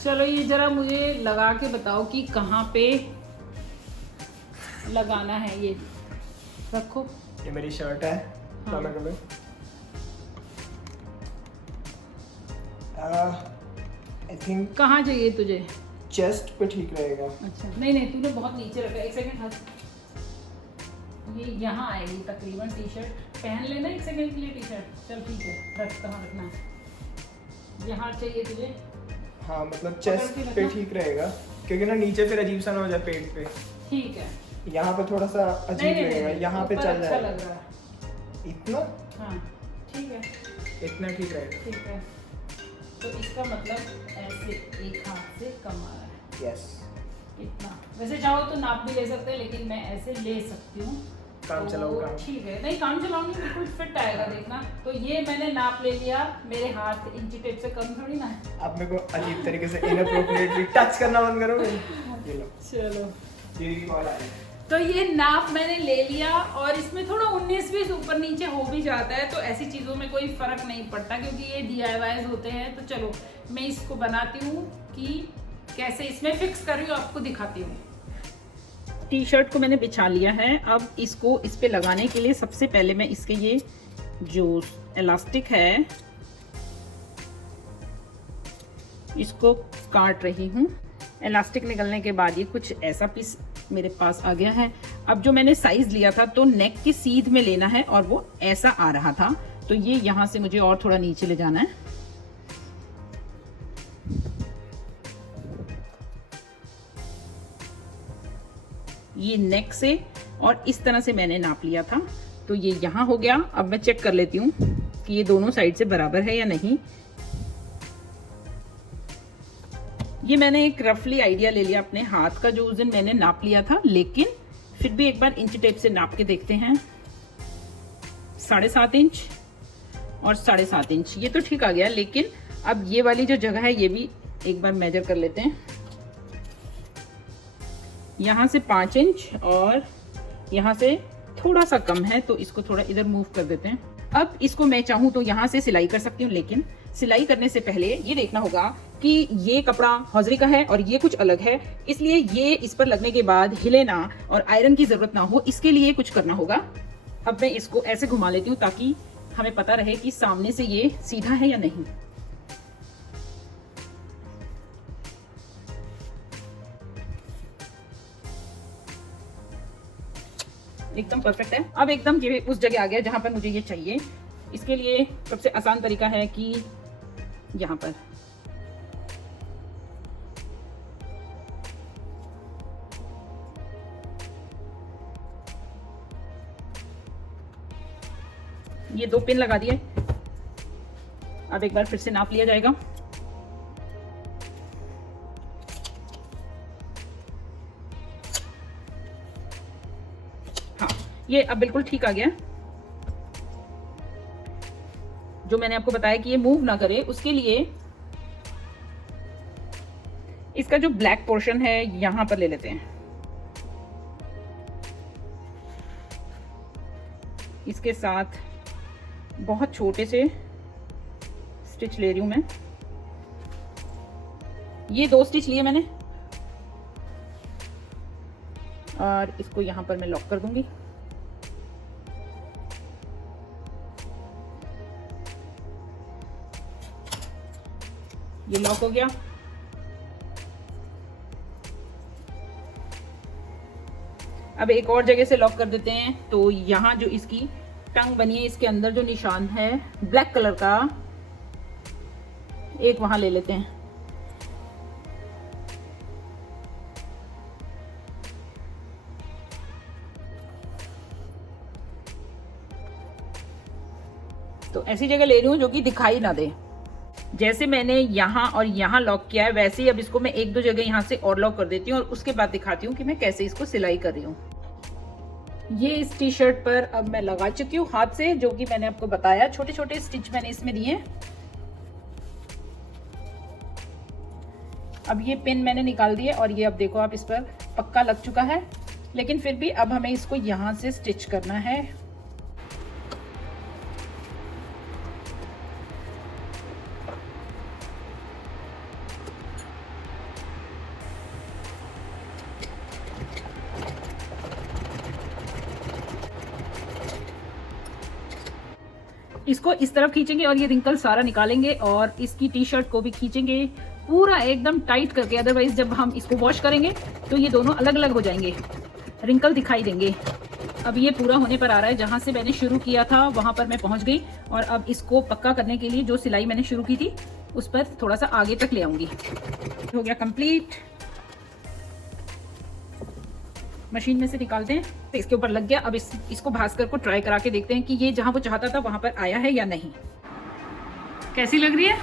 चलो ये जरा मुझे लगा के बताओ कि कहाँ पे लगाना है। ये रखो। ये मेरी शर्ट है। हाँ। कलर आई थिंक कहाँ चाहिए तुझे? चेस्ट पे ठीक रहेगा। अच्छा नहीं नहीं, तूने बहुत नीचे रखा। एक सेकंड हाथ, ये यहाँ आएगी तकरीबन। टी शर्ट पहन लेना एक सेकंड के लिए। टी शर्ट चल ठीक है, रख। कहाँ रखना है? यहाँ चाहिए तुझे? हाँ मतलब पकड़ चेस्ट के पे रखना। ठीक रहेगा, क्योंकि ना नीचे फिर अजीब सा ना हो जाए पेट पे। ठीक है। यहाँ पे थोड़ा सा नहीं अजीब नहीं लगेगा, नहीं, यहाँ पे ऊपर चल अच्छा जाएगा। लग रहा है। इतना हाँ ठीक है, इतना ठीक रहेगा। ठीक है। तो इसका मतलब ऐसे एक हाथ से कम आ रहा है। यस। इतना। वैसे चाहो तो नाप भी ले सकते हैं, लेकिन मैं ऐसे ले सकती हूँ। काम तो चलाओ काम। ठीक है, नहीं काम चलाऊंगी, बिल्कुल फिट आएगा, देखना। तो ये मैंने नाप ले लिया। मेरे हाथ इंची टेप से कम थोड़ी ना है। आप मेरे को अजीब तरीके से इनअप्रोप्रिएटली टच करना बंद करोगे? ये लो, चलो दीदी की कॉल आ रही है। तो ये नाप मैंने ले लिया, और इसमें थोड़ा 19-20 ऊपर नीचे हो भी जाता है, तो ऐसी चीज़ों में कोई फ़र्क नहीं पड़ता, क्योंकि ये DIYs होते हैं। तो चलो मैं इसको बनाती हूँ कि कैसे इसमें फिक्स कर रही हूँ, आपको दिखाती हूँ। टी शर्ट को मैंने बिछा लिया है। अब इसको इस पे लगाने के लिए सबसे पहले मैं इसके ये जो इलास्टिक है इसको काट रही हूँ। इलास्टिक निकलने के बाद ये कुछ ऐसा पीस मेरे पास आ गया है। अब जो मैंने साइज लिया था तो नेक के सीध में लेना है, और वो ऐसा आ रहा था, तो ये यहाँ से मुझे और थोड़ा नीचे ले जाना है। ये नेक से और इस तरह से मैंने नाप लिया था, तो ये यहाँ हो गया। अब मैं चेक कर लेती हूँ कि ये दोनों साइड से बराबर है या नहीं। ये मैंने एक रफली आइडिया ले लिया अपने हाथ का, जो उस दिन मैंने नाप लिया था, लेकिन फिर भी एक बार इंच टेप से नाप के देखते हैं। 7.5 इंच और 7.5 इंच, ये तो ठीक आ गया। लेकिन अब ये वाली जो जगह है ये भी एक बार मेजर कर लेते हैं। यहाँ से 5 इंच और यहाँ से थोड़ा सा कम है, तो इसको थोड़ा इधर मूव कर देते हैं। अब इसको मैं चाहूँ तो यहाँ से सिलाई कर सकती हूँ, लेकिन सिलाई करने से पहले ये देखना होगा कि ये कपड़ा हौजरी का है और ये कुछ अलग है, इसलिए ये इस पर लगने के बाद हिले ना और आयरन की जरूरत ना हो, इसके लिए कुछ करना होगा। अब मैं इसको ऐसे घुमा लेती हूँ ताकि हमें पता रहे कि सामने से ये सीधा है या नहीं। एकदम परफेक्ट है। अब एकदम ये उस जगह आ गया जहां पर मुझे ये चाहिए। इसके लिए सबसे आसान तरीका है कि यहाँ पर ये 2 पिन लगा दिए। अब एक बार फिर से नाप लिया जाएगा। हाँ, ये अब बिल्कुल ठीक आ गया। जो मैंने आपको बताया कि ये मूव ना करे, उसके लिए इसका जो ब्लैक पोर्शन है यहां पर ले लेते हैं। इसके साथ बहुत छोटे से स्टिच ले रही हूं मैं। ये 2 स्टिच लिए मैंने, और इसको यहां पर मैं लॉक कर दूंगी। ये लॉक हो गया। अब एक और जगह से लॉक कर देते हैं। तो यहाँ जो इसकी टंग बनी है, इसके अंदर जो निशान है ब्लैक कलर का, एक वहां ले लेते हैं। तो ऐसी जगह ले रही हूँ जो कि दिखाई ना दे। जैसे मैंने यहाँ और यहाँ लॉक किया है, वैसे ही अब इसको मैं 1-2 जगह यहाँ से और लॉक कर देती हूँ, और उसके बाद दिखाती हूँ कि मैं कैसे इसको सिलाई कर रही हूँ। ये इस टी शर्ट पर अब मैं लगा चुकी हूँ हाथ से, जो कि मैंने आपको बताया। छोटे छोटे स्टिच मैंने इसमें दिए। अब ये पिन मैंने निकाल दिए, और ये अब देखो आप, इस पर पक्का लग चुका है। लेकिन फिर भी अब हमें इसको यहाँ से स्टिच करना है। इसको इस तरफ खींचेंगे और ये रिंकल सारा निकालेंगे और इसकी टी शर्ट को भी खींचेंगे पूरा एकदम टाइट करके, अदरवाइज जब हम इसको वॉश करेंगे तो ये दोनों अलग अलग हो जाएंगे, रिंकल दिखाई देंगे। अब ये पूरा होने पर आ रहा है, जहाँ से मैंने शुरू किया था वहाँ पर मैं पहुँच गई और अब इसको पक्का करने के लिए जो सिलाई मैंने शुरू की थी उस पर थोड़ा सा आगे तक ले आऊँगी। हो गया कंप्लीट। मशीन में से निकालते हैं तो इसके ऊपर लग गया। अब इसको भास्कर को ट्राई करा के देखते हैं कि ये जहाँ वो चाहता था वहाँ पर आया है या नहीं। कैसी लग रही है?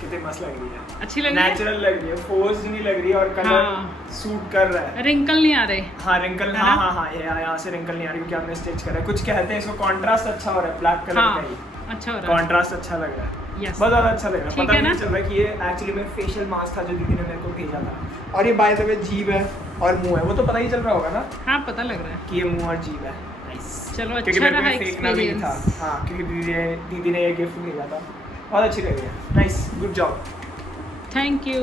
कितनी मस्त लग रही है, अच्छी लग रही है, नेचुरल लग रही है, फोर्स नहीं लग रही है और कलर सूट कर रहा है। रिंकल नहीं आ रहे। हाँ रिंकल, हाँ यहाँ से रिंकल नहीं आ रही क्योंकि आपने स्टिच करा है। कुछ कहते हैं इसको कॉन्ट्रास्ट अच्छा हो रहा है, ब्लैक कलर का ही अच्छा हो रहा है, कॉन्ट्रास्ट अच्छा लग रहा है। Yes. बहुत ज्यादा अच्छा लग रहा है। ठीक पता है नहीं ना? चल रहा है कि ये एक्चुअली में फेशियल मास्क था जो दीदी ने मेरे को भेजा था। और ये बाय द वे जीभ है और मुंह है, वो तो पता ही चल रहा होगा ना हाँ पता लग रहा है कि ये मुंह और जीभ है। नाइस, चलो क्योंकि अच्छा मेरे को रहा ये फेंकना भी नहीं था। हाँ क्योंकि दीदी ने ये गिफ्ट भेजा था। बहुत अच्छी लगी है, nice, good job, thank you.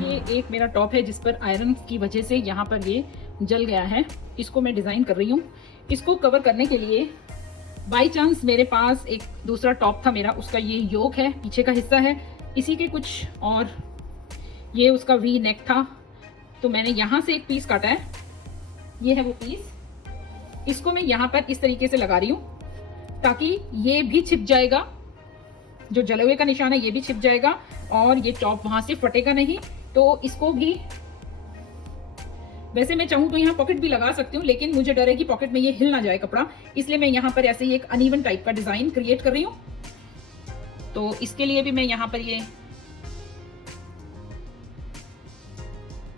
ये एक मेरा टॉप है जिस पर आयरन की वजह से यहाँ पर ये जल गया है। इसको मैं डिज़ाइन कर रही हूँ। इसको कवर करने के लिए बाई चांस मेरे पास एक दूसरा टॉप था मेरा, उसका ये योक है, पीछे का हिस्सा है इसी के कुछ, और ये उसका वी नेक था। तो मैंने यहाँ से एक पीस काटा है, ये है वो पीस। इसको मैं यहाँ पर इस तरीके से लगा रही हूँ ताकि ये भी छिप जाएगा, जो जले हुए का निशान है ये भी छिप जाएगा और ये टॉप वहां से फटेगा नहीं। तो इसको भी, वैसे मैं चाहूँ तो यहाँ पॉकेट भी लगा सकती हूँ, लेकिन मुझे डर है कि पॉकेट में ये हिल ना जाए कपड़ा, इसलिए मैं यहाँ पर ऐसे ही एक अनइवन टाइप का डिजाइन क्रिएट कर रही हूँ। तो इसके लिए भी मैं यहाँ पर ये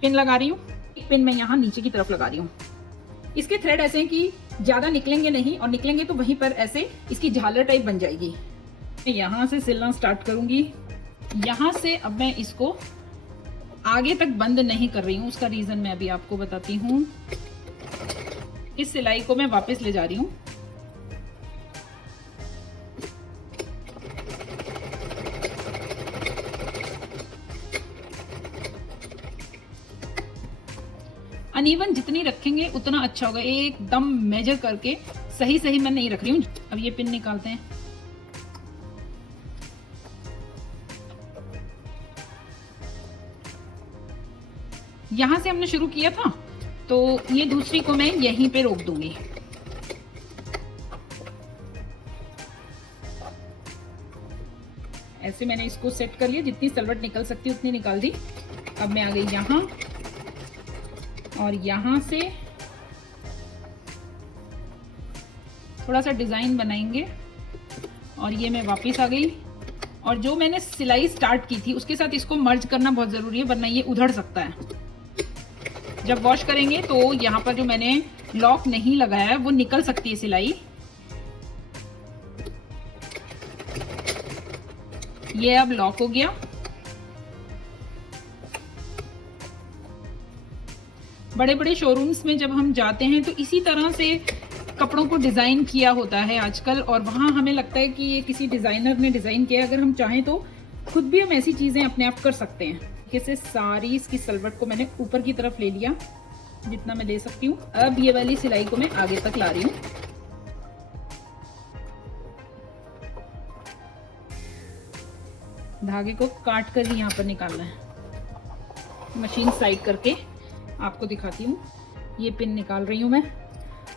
पिन लगा रही हूँ। एक पिन मैं यहाँ नीचे की तरफ लगा रही हूँ। इसके थ्रेड ऐसे हैं कि ज्यादा निकलेंगे नहीं, और निकलेंगे तो वहीं पर ऐसे इसकी झालर टाइप बन जाएगी। मैं यहाँ से सिलना स्टार्ट करूंगी। यहाँ से अब मैं इसको आगे तक बंद नहीं कर रही हूँ, उसका रीजन मैं अभी आपको बताती हूँ। इस सिलाई को मैं वापस ले जा रही हूँ। अनइवन जितनी रखेंगे उतना अच्छा होगा, एकदम मेजर करके सही सही मैं नहीं रख रही हूँ। अब ये पिन निकालते हैं। यहां से हमने शुरू किया था तो ये दूसरी को मैं यहीं पे रोक दूंगी। ऐसे मैंने इसको सेट कर लिया, जितनी सलवट निकल सकती उतनी निकाल दी। अब मैं आ गई यहां और यहां से थोड़ा सा डिजाइन बनाएंगे और ये मैं वापस आ गई। और जो मैंने सिलाई स्टार्ट की थी उसके साथ इसको मर्ज करना बहुत जरूरी है, वरना ये उधड़ सकता है। जब वॉश करेंगे तो यहाँ पर जो मैंने लॉक नहीं लगाया है वो निकल सकती है सिलाई। ये अब लॉक हो गया। बड़े बड़े शोरूम्स में जब हम जाते हैं तो इसी तरह से कपड़ों को डिजाइन किया होता है आजकल, और वहां हमें लगता है कि ये किसी डिजाइनर ने डिजाइन किया। अगर हम चाहें तो खुद भी हम ऐसी चीजें अपने आप कर सकते हैं। से सारी इसकी सलवट को मैंने ऊपर की तरफ ले लिया, जितना मैं ले सकती हूँ। अब ये वाली सिलाई को मैं आगे तक ला रही हूँ। धागे को काट कर ही यहाँ पर निकालना है। मशीन साइड करके आपको दिखाती हूँ। ये पिन निकाल रही हूँ मैं,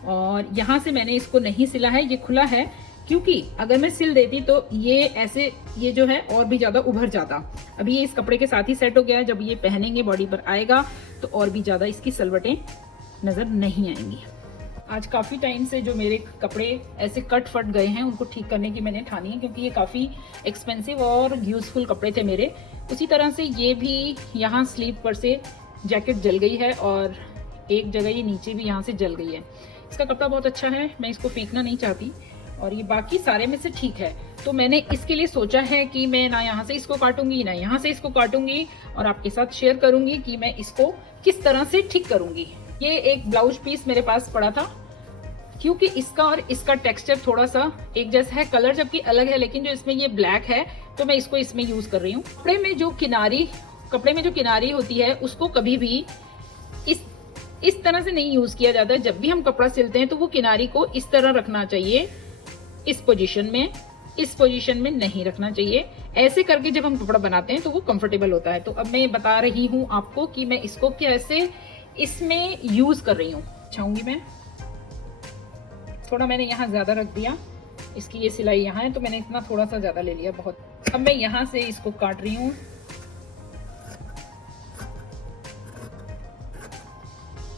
और यहाँ से मैंने इसको नहीं सिला है, ये खुला है, क्योंकि अगर मैं सिल देती तो ये ऐसे, ये जो है और भी ज्यादा उभर जाता। अभी ये इस कपड़े के साथ ही सेट हो गया है, जब ये पहनेंगे बॉडी पर आएगा तो और भी ज्यादा इसकी सलवटें नजर नहीं आएंगी। आज काफी टाइम से जो मेरे कपड़े ऐसे कट फट गए हैं उनको ठीक करने की मैंने ठानी है, क्योंकि ये काफी एक्सपेंसिव और यूजफुल कपड़े थे मेरे। उसी तरह से ये भी यहाँ स्लीव पर से जैकेट जल गई है और एक जगह ये नीचे भी यहाँ से जल गई है। इसका कपड़ा बहुत अच्छा है, मैं इसको फेंकना नहीं चाहती, और ये बाकी सारे में से ठीक है। तो मैंने इसके लिए सोचा है कि मैं ना यहाँ से इसको काटूंगी ना यहाँ से इसको काटूंगी, और आपके साथ शेयर करूंगी कि मैं इसको किस तरह से ठीक करूंगी। ये एक ब्लाउज पीस मेरे पास पड़ा था, क्योंकि इसका और इसका टेक्सचर थोड़ा सा एक जैसा है, कलर जबकि अलग है, लेकिन जो इसमें ये ब्लैक है तो मैं इसको इसमें यूज कर रही हूँ। कपड़े में जो किनारी होती है उसको कभी भी इस तरह से नहीं यूज किया जाता है। जब भी हम कपड़ा सिलते हैं तो वो किनारी को इस तरह रखना चाहिए इस पोजीशन में नहीं रखना चाहिए। ऐसे करके जब हम कपड़ा बनाते हैं तो वो कंफर्टेबल होता है। तो अब मैं बता रही हूँ आपको कि मैं इसको कैसे इसमें यूज कर रही हूँ। चाहूंगी मैं थोड़ा, मैंने यहाँ ज्यादा रख दिया, इसकी ये सिलाई यहाँ है तो मैंने इतना थोड़ा सा ज्यादा ले लिया, बहुत। अब मैं यहाँ से इसको काट रही हूँ।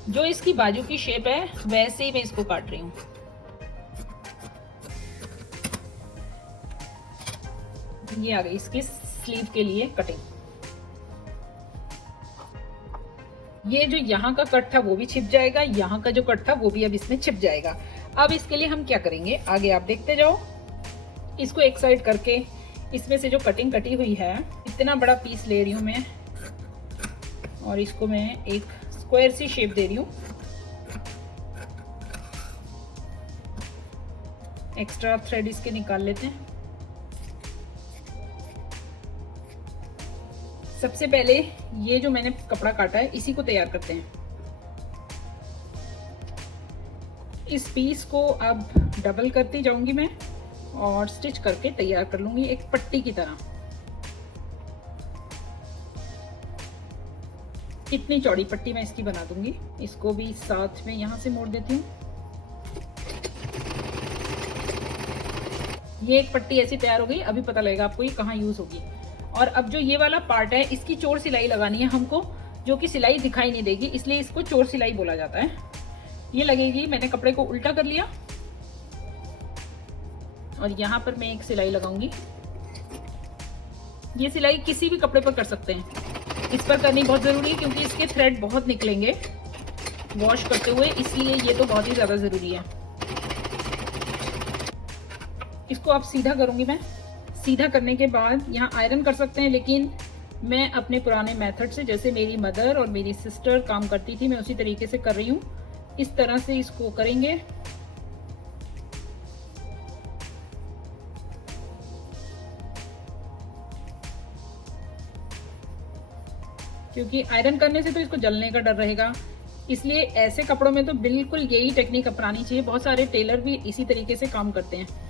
जो इसकी बाजू की शेप है वैसे ही मैं इसको काट रही हूँ। ये आ गई इसकी स्लीव के लिए कटिंग। ये जो यहाँ का कट था वो भी छिप जाएगा, यहाँ का जो कट था वो भी अब इसमें छिप जाएगा। अब इसके लिए हम क्या करेंगे आगे आप देखते जाओ। इसको एक साइड करके इसमें से जो कटिंग कटी हुई है, इतना बड़ा पीस ले रही हूं मैं और इसको मैं एक स्क्वायर सी शेप दे रही हूँ। एक्स्ट्रा थ्रेड इसके निकाल लेते हैं। सबसे पहले ये जो मैंने कपड़ा काटा है इसी को तैयार करते हैं। इस पीस को अब डबल करती जाऊंगी मैं और स्टिच करके तैयार कर लूंगी एक पट्टी की तरह। इतनी चौड़ी पट्टी मैं इसकी बना दूंगी। इसको भी साथ में यहां से मोड़ देती हूँ। ये एक पट्टी ऐसी तैयार हो गई। अभी पता लगेगा आपको ये कहाँ यूज होगी। और अब जो ये वाला पार्ट है इसकी चोर सिलाई लगानी है हमको, जो कि सिलाई दिखाई नहीं देगी, इसलिए इसको चोर सिलाई बोला जाता है। ये लगेगी, मैंने कपड़े को उल्टा कर लिया और यहाँ पर मैं एक सिलाई लगाऊंगी। ये सिलाई किसी भी कपड़े पर कर सकते हैं, इस पर करनी बहुत जरूरी है क्योंकि इसके थ्रेड बहुत निकलेंगे वॉश करते हुए, इसलिए ये तो बहुत ही ज्यादा जरूरी है। इसको अब सीधा करूंगी मैं। सीधा करने के बाद यहाँ आयरन कर सकते हैं, लेकिन मैं अपने पुराने मेथड से, जैसे मेरी मदर और मेरी सिस्टर काम करती थी, मैं उसी तरीके से कर रही हूँ। इस तरह से इसको करेंगे। क्योंकि आयरन करने से तो इसको जलने का डर रहेगा, इसलिए ऐसे कपड़ों में तो बिल्कुल यही टेक्निक अपनानी चाहिए। बहुत सारे टेलर भी इसी तरीके से काम करते हैं।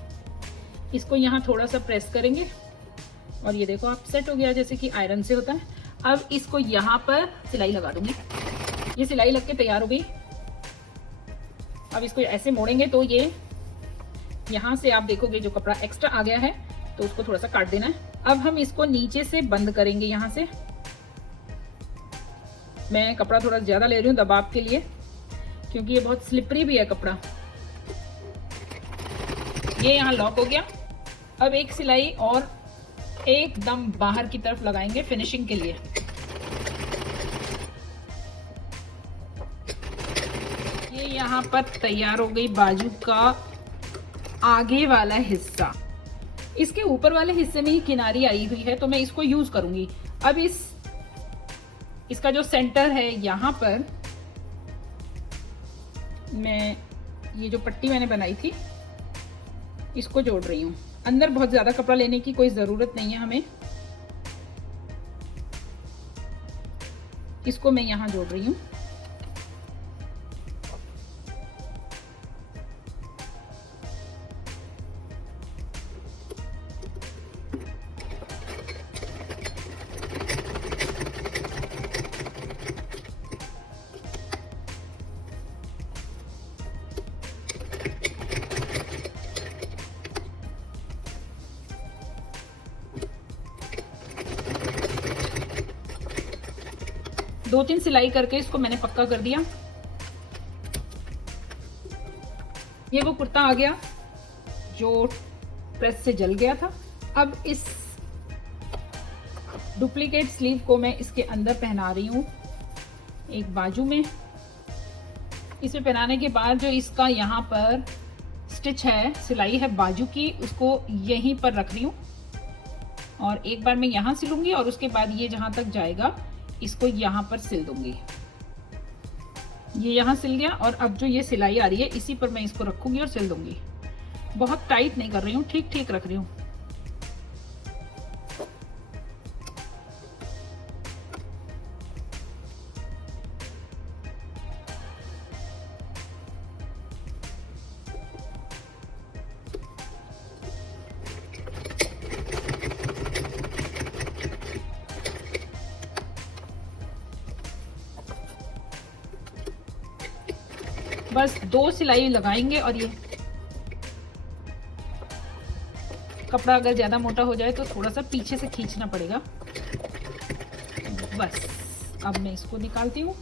इसको यहाँ थोड़ा सा प्रेस करेंगे और ये देखो आप सेट हो गया जैसे कि आयरन से होता है। अब इसको यहाँ पर सिलाई लगा दूंगी। ये सिलाई लग के तैयार हो गई। अब इसको ऐसे मोड़ेंगे तो ये यहाँ से आप देखोगे जो कपड़ा एक्स्ट्रा आ गया है तो उसको थोड़ा सा काट देना है। अब हम इसको नीचे से बंद करेंगे। यहाँ से मैं कपड़ा थोड़ा ज्यादा ले रही हूँ दबाव के लिए, क्योंकि ये बहुत स्लिपरी भी है कपड़ा। ये यहाँ लॉक हो गया। अब एक सिलाई और एकदम बाहर की तरफ लगाएंगे फिनिशिंग के लिए। ये यहाँ पर तैयार हो गई बाजू का आगे वाला हिस्सा। इसके ऊपर वाले हिस्से में ही किनारी आई हुई है तो मैं इसको यूज करूंगी। अब इसका जो सेंटर है यहाँ पर मैं ये जो पट्टी मैंने बनाई थी इसको जोड़ रही हूँ। अंदर बहुत ज्यादा कपड़ा लेने की कोई जरूरत नहीं है हमें। इसको मैं यहाँ जोड़ रही हूँ। दो तीन सिलाई करके इसको मैंने पक्का कर दिया। ये वो कुर्ता आ गया जो प्रेस से जल गया था। अब इस डुप्लीकेट स्लीव को मैं इसके अंदर पहना रही हूँ एक बाजू में। इसमें पहनाने के बाद जो इसका यहाँ पर स्टिच है, सिलाई है बाजू की, उसको यहीं पर रख रही हूँ और एक बार मैं यहाँ सिलूंगी और उसके बाद ये जहां तक जाएगा इसको यहाँ पर सिल दूंगी। ये यहाँ सिल गया और अब जो ये सिलाई आ रही है इसी पर मैं इसको रखूंगी और सिल दूंगी। बहुत टाइट नहीं कर रही हूँ, ठीक ठीक रख रही हूँ। बस 2 सिलाई लगाएंगे और ये कपड़ा अगर ज्यादा मोटा हो जाए तो थोड़ा सा पीछे से खींचना पड़ेगा। बस अब मैं इसको निकालती हूँ।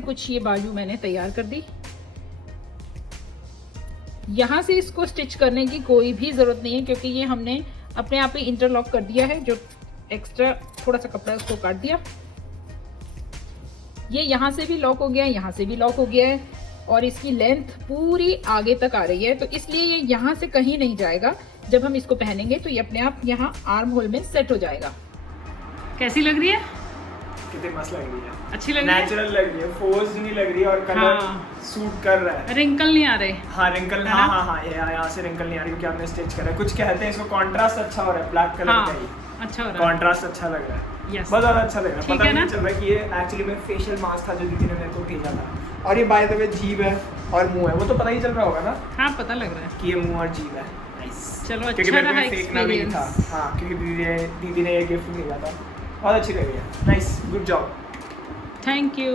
कुछ ये बाजू मैंने तैयार कर दी। यहाँ से इसको स्टिच करने की कोई भी जरूरत नहीं है क्योंकि ये हमने अपने आप ही इंटरलॉक कर दिया है। जो एक्स्ट्रा थोड़ा सा कपड़ा है उसको काट दिया। ये यहाँ से भी लॉक हो गया है, यहाँ से भी लॉक हो गया है और इसकी लेंथ पूरी आगे तक आ रही है, तो इसलिए ये यहाँ से कहीं नहीं जाएगा। जब हम इसको पहनेंगे तो ये अपने आप यहाँ आर्म होल में सेट हो जाएगा। कैसी लग रही है? कितनी मस्त लग रही है, अच्छी लग रही है, नेचुरल लग रही है, फोर्स नहीं लग रही है और कलर सूट कर रहा है। रिंकल नहीं आ रहे। हाँ रिंकल, हाँ ये यहाँ से रिंकल नहीं आ रही क्योंकि आपने स्टिच करा है। कुछ कहते हैं इसको कॉन्ट्रास्ट अच्छा हो रहा है, ब्लैक कलर का ही अच्छा हो रहा है, कॉन्ट्रास्ट अच्छा लग रहा है। Yes. बहुत ज़्यादा अच्छा लग रहा है। ठीक पता है ना? नहीं चल रहा है कि ये एक्चुअली में फेशियल मास्क था जो दीदी ने मेरे को भेजा था। और ये बाय द वे जीभ है और मुंह है, वो तो पता ही चल रहा होगा ना हाँ पता लग रहा है कि ये मुंह और जीभ है। नाइस, चलो क्योंकि अच्छा मेरे रहा को फेंकना भी नहीं था। हाँ क्योंकि दीदी ने ये गिफ्ट भेजा था। बहुत अच्छी लगी है, nice, good job, thank you.